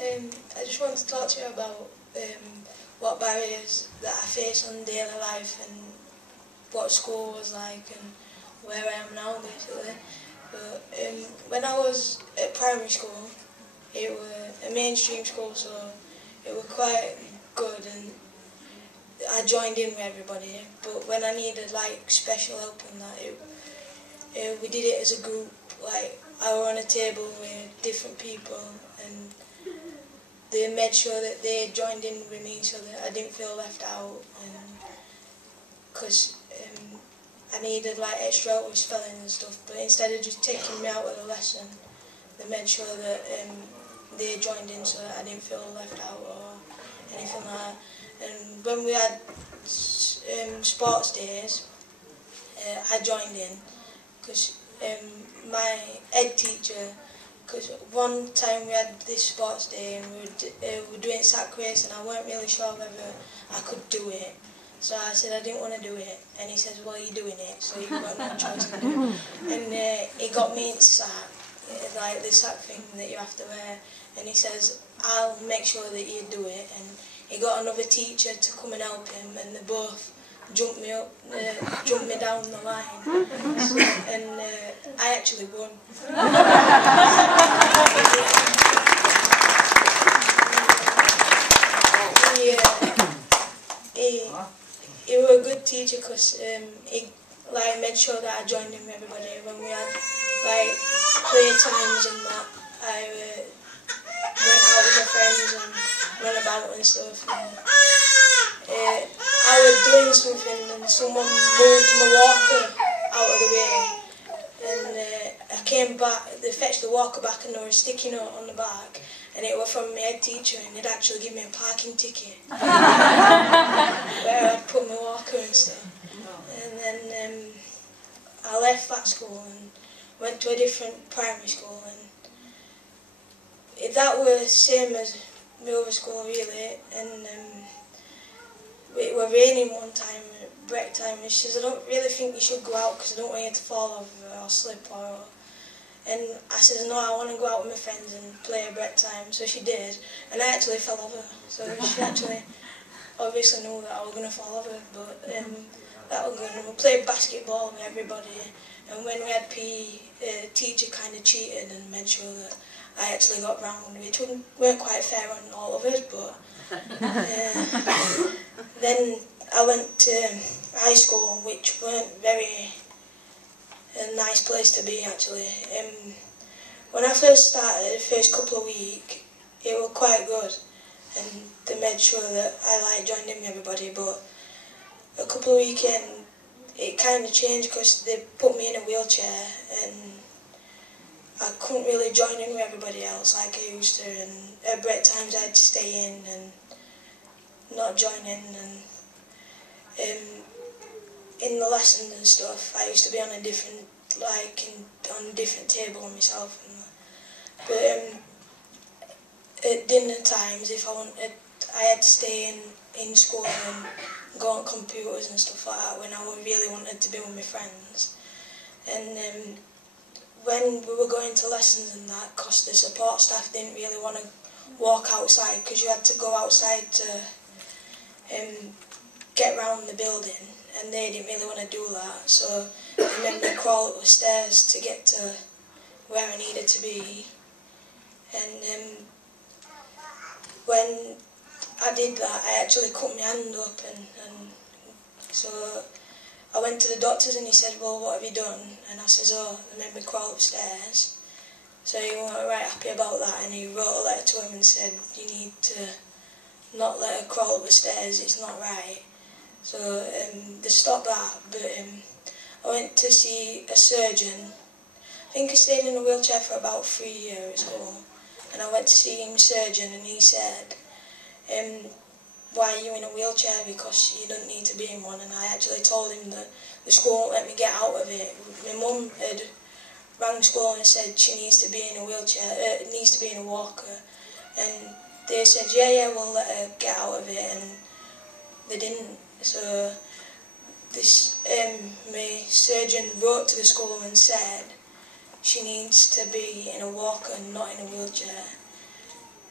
I just want to talk to you about what barriers that I face on daily life and what school was like and where I am now, basically. But when I was at primary school, it was a mainstream school, so it was quite good and I joined in with everybody. But when I needed like special help and that, we did it as a group. Like I was on a table with different people and they made sure that they joined in with me so that I didn't feel left out, and because I needed like extra help with spelling and stuff, but instead of just taking me out of the lesson, they made sure that they joined in so that I didn't feel left out or anything like that. And when we had sports days, I joined in because my ed teacher, because one time we had this sports day and we were doing sack race and I weren't really sure whether I could do it. So I said I didn't want to do it, and he says, well, you're doing it, so you've got no choice to do it. And he got me into sack, like the sack thing that you have to wear, and he says, I'll make sure that you do it. And he got another teacher to come and help him, and they both jumped me down the line, and I actually won. He was a good teacher because he like made sure that I joined in with everybody. When we had like play times and that, I went out with my friends and ran about and stuff. And, I was doing something and someone moved my walker out of the way, and I came back. They fetched the walker back and there was a sticky note on the back, and it was from my head teacher, and they'd actually give me a parking ticket where I'd put my walker and stuff. And then I left that school and went to a different primary school, and that was the same as my other school really. And it was raining one time at break time, and she says, I don't really think you should go out because I don't want you to fall over or slip or... And I said, no, I want to go out with my friends and play at break time. So she did, and I actually fell over. So she actually obviously knew that I was going to fall over, but that was good. And we played basketball with everybody, and when we had PE, the teacher kind of cheated and made sure that I actually got round, which weren't quite fair on all of us, but... then I went to high school, which weren't very a nice place to be actually. When I first started, the first couple of weeks, it was quite good, and they made sure that I joined in with everybody. But a couple of weekends, it kind of changed because they put me in a wheelchair, and I couldn't really join in with everybody else like I used to. And at break times, I had to stay in and not join in, and in the lessons and stuff, I used to be on a different, on a different table myself. But at dinner times, if I wanted, I had to stay in school and go on computers and stuff like that when I really wanted to be with my friends. And when we were going to lessons and that, because the support staff didn't really want to walk outside because you had to go outside to get round the building, and they didn't really want to do that, so I made me crawl up the stairs to get to where I needed to be. And when I did that, I actually cut my hand up, and so I went to the doctors and he said, well, what have you done? And I says, oh, they made me crawl upstairs. So he wasn't right happy about that, and he wrote a letter to him and said, you need to not let her crawl up the stairs, it's not right. So they stopped that, but I went to see a surgeon. I think I stayed in a wheelchair for about 3 years at school, and I went to see him surgeon, and he said, why are you in a wheelchair? Because you don't need to be in one. And I actually told him that the school won't let me get out of it. My mum had rang school and said she needs to be in a wheelchair, needs to be in a walker, and they said, yeah, we'll let her get out of it, and they didn't. So this my surgeon wrote to the school and said she needs to be in a walker and not in a wheelchair.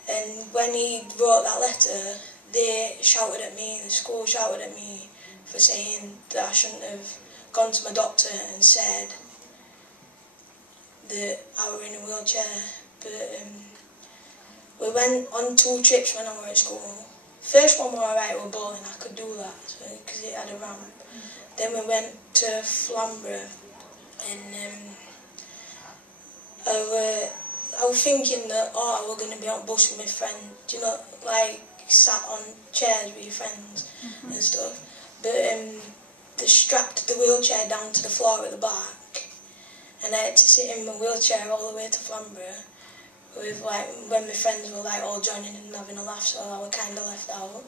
And when he wrote that letter, they shouted at me, the school shouted at me for saying that I shouldn't have gone to my doctor and said that I were in a wheelchair. But we went on 2 trips when I was at school. First one was alright, we were bowling, I could do that because it had a ramp. Then we went to Flamborough, and I was thinking that I was going to be on a bus with my friend, you know, like sat on chairs with your friends and stuff. But they strapped the wheelchair down to the floor at the back, and I had to sit in my wheelchair all the way to Flamborough, with like when my friends were like all joining and having a laugh, so I was kind of left out.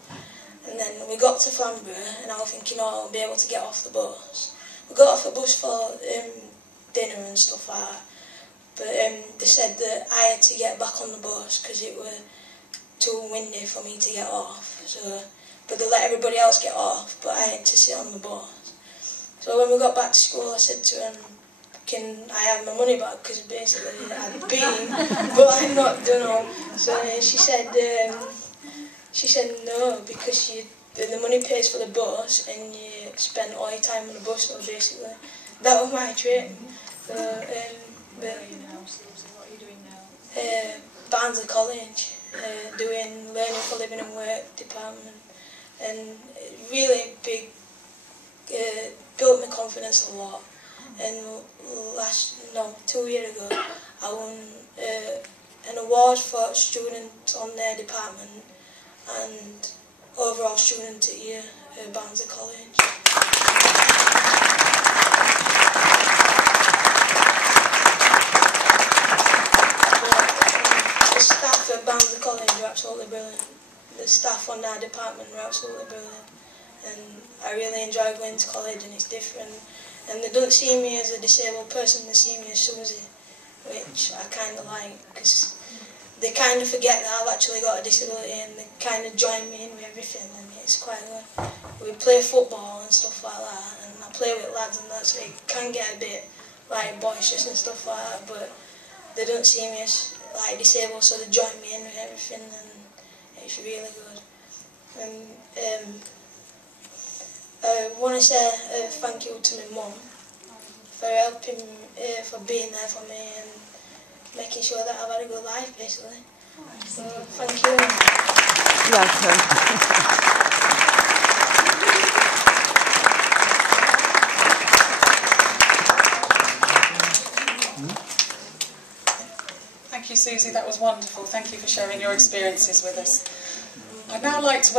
And then we got to Flamborough, and I was thinking, oh, I'll be able to get off the bus. We got off the bus for dinner and stuff like that, but they said that I had to get back on the bus because it was too windy for me to get off. So, but they let everybody else get off, but I had to sit on the bus. So when we got back to school, I said to him, can I have my money back? Because basically I'd been, but I'm not done all. So she said no, because the money pays for the bus and you spend all your time on the bus. So basically, that was my trip. So, What are you doing now? Barnsley College, doing learning for living and work department, and really big, built my confidence a lot. And 2 years ago, I won an award for student on their department and overall student at year at Barnsley College. The staff at Barnsley College are absolutely brilliant. The staff on our department are absolutely brilliant. And I really enjoy going to college, and it's different. And they don't see me as a disabled person, they see me as Susie, which I kind of like, because they kind of forget that I've actually got a disability, and they kind of join me in with everything, and it's quite good. We play football and stuff like that, and I play with lads and that, so it can get a bit like boisterous and stuff like that, but they don't see me as like disabled, so they join me in with everything, and it's really good. And I want to say thank you to my mum for helping, for being there for me and making sure that I've had a good life, basically. So thank you. Welcome. Thank you, Susie, that was wonderful. Thank you for sharing your experiences with us. I'd now like to